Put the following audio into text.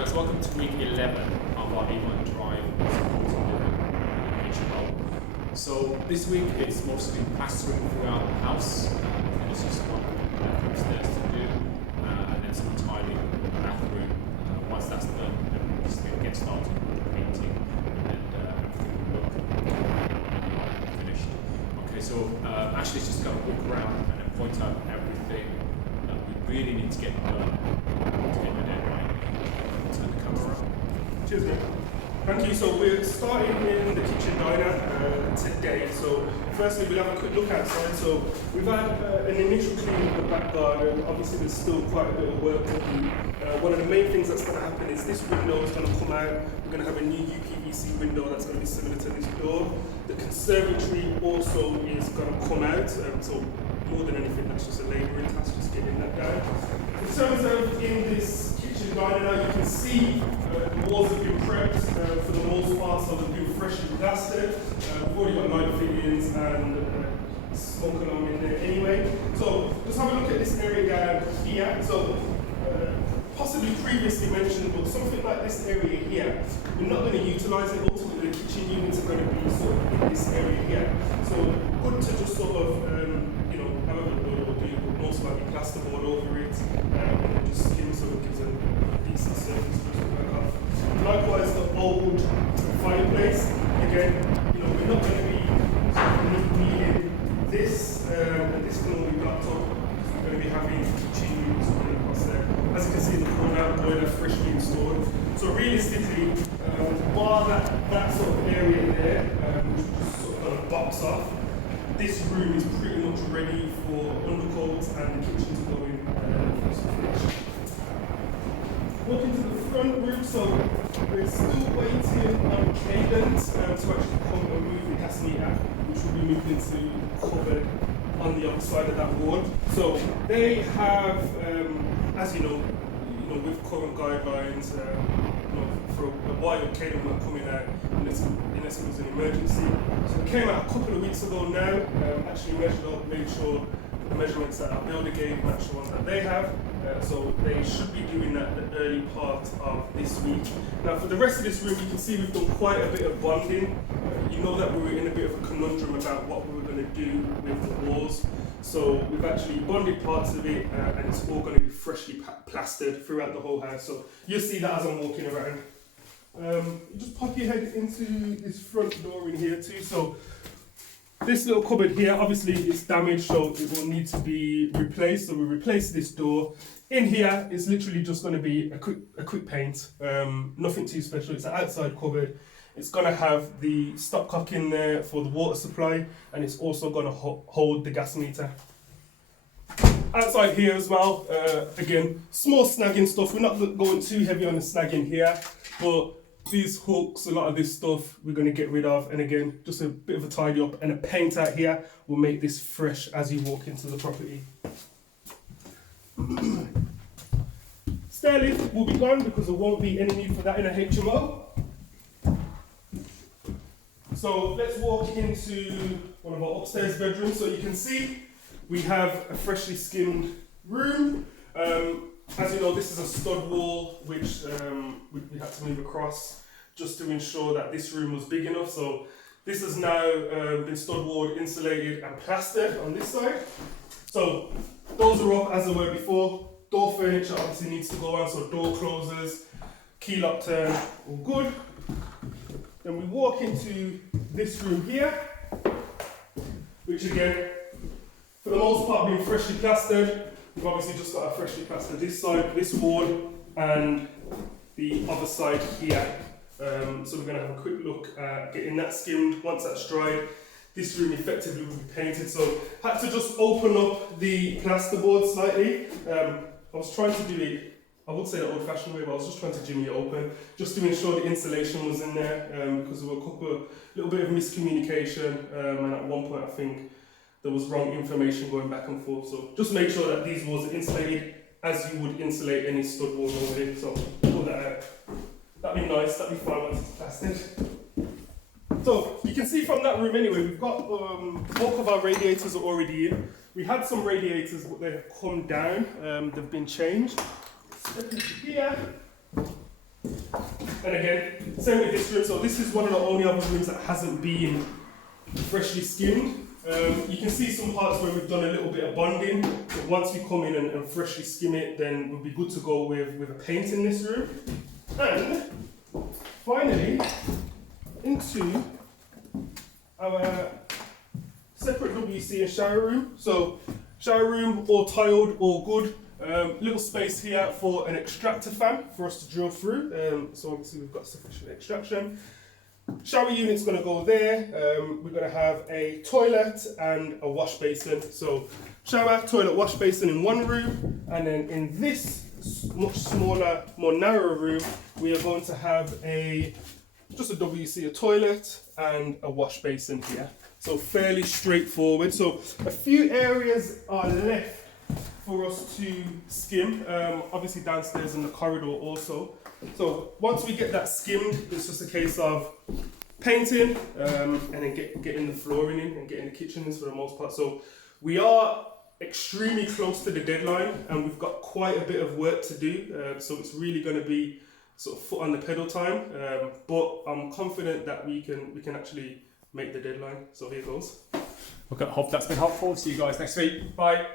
guys, welcome to week 11 of our A1 Drive supported living HMO. So this week it's mostly plastering throughout the house, and it's just one left upstairs to do, and then some tiling in the bathroom. Once that's done, then we're just going to get started with the painting, and everything will look finished. Okay, so Ashley's just going to walk around and point out everything that we really need to get done to get the deadline. Turn the camera around. Cheers, mate. Thank you. So we're starting in the kitchen diner today. So firstly, we'll have a quick look outside. So we've had an initial clean of the back garden. Obviously, there's still quite a bit of work to do. One of the main things that's going to happen is this window is going to come out. We're going to have a new UPVC window that's going to be similar to this door. The conservatory also is going to come out. So more than anything, that's just a labouring task, just getting that down. In terms of in this kitchen diner now, you can see the walls have been prepped for the most part, so they've been freshly plastered. We've already got light fittings and smoke alarm in there anyway. So just have a look at this area down here. So possibly previously mentioned, but something like this area here, we're not going to utilise it. Ultimately, the kitchen units are going to be sort of in this area here. So good to just sort of, have a look or do, but most likely plasterboard over it, and just skim so it gives a decent surface for us to work off. Likewise, the old fireplace, again, we're not going to be needing this, and this can all be blocked up. We're going to be having kitchen units running across there. As you can see in the corner, boiler freshly installed. So realistically, bar that sort of area there, which we just sort of going to box off, this room is pretty much ready for undercoats and the kitchen to go in for some finish. Walking to the front room, so we're still waiting on Cadence to actually come and move the gas meter, which will be moved into the cupboard on the other side of that wall. So they have, as you know, with current guidelines, for a while Cadence were coming out unless it was an emergency. So they came out a couple of weeks ago now, actually measured up, made sure the measurements that our builder gave match the ones that they have. So they should be doing that the early part of this week. Now for the rest of this room, you can see we've done quite a bit of bonding. You know that we were in a bit of a conundrum about what we were going to do with the walls. So we've actually bonded parts of it, and it's all going to be freshly plastered throughout the whole house. So you'll see that as I'm walking around. You just pop your head into this front door in here too. So this little cupboard here, obviously it's damaged, so it will need to be replaced. So we replace this door. In here, it's literally just going to be a quick paint. Nothing too special. It's an outside cupboard. It's going to have the stopcock in there for the water supply, and it's also going to hold the gas meter. Outside here as well, again, small snagging stuff. We're not going too heavy on the snagging here, but these hooks, a lot of this stuff we're going to get rid of, and again, just a bit of a tidy up, and a paint out here will make this fresh as you walk into the property. Stair lift will be gone because there won't be any need for that in a HMO. So let's walk into one of our upstairs bedrooms. So you can see we have a freshly skimmed room. As you know, this is a stud wall which we had to move across just to ensure that this room was big enough. So this has now been stud walled, insulated and plastered on this side. So those are up as they were before. Door furniture obviously needs to go on, so door closers, key lock turn, all good. Then we walk into this room here, which again, for the most part being freshly plastered. We've obviously just got a freshly plastered this side, this wall, and the other side here. So we're going to have a quick look at getting that skimmed. Once that's dried, this room effectively will be painted. So had to just open up the plasterboard slightly. I was trying to do it, I would say the old-fashioned way, but I was just trying to jimmy it open, just to ensure the insulation was in there, because there were a little bit of miscommunication, and at one point I think there was wrong information going back and forth. So just make sure that these walls are insulated as you would insulate any stud wall normally. So pull that out. That'd be nice, that'd be fun once it's plastered. So you can see from that room anyway, we've got both of our radiators are already in. We had some radiators, but they have come down. They've been changed. Step into here. And again, same with this room. So this is one of the only other rooms that hasn't been freshly skimmed. You can see some parts where we've done a little bit of bonding, but once we come in and freshly skim it, then we'll be good to go with a paint in this room. And finally, into our separate WC and shower room. So shower room, all tiled, all good. Little space here for an extractor fan for us to drill through. So obviously we've got sufficient extraction. Shower unit's going to go there. We're going to have a toilet and a wash basin. So shower, toilet, wash basin in one room, and then in this much smaller, more narrow room, we are going to have just a WC, a toilet and a wash basin here. So fairly straightforward. So a few areas are left for us to skim, obviously downstairs in the corridor also. So once we get that skimmed, it's just a case of painting and then getting the flooring in and getting the kitchens for the most part. So we are extremely close to the deadline and we've got quite a bit of work to do. So it's really going to be sort of foot on the pedal time, but I'm confident that we can actually make the deadline. So here goes. Okay, hope that's been helpful. See you guys next week. Bye.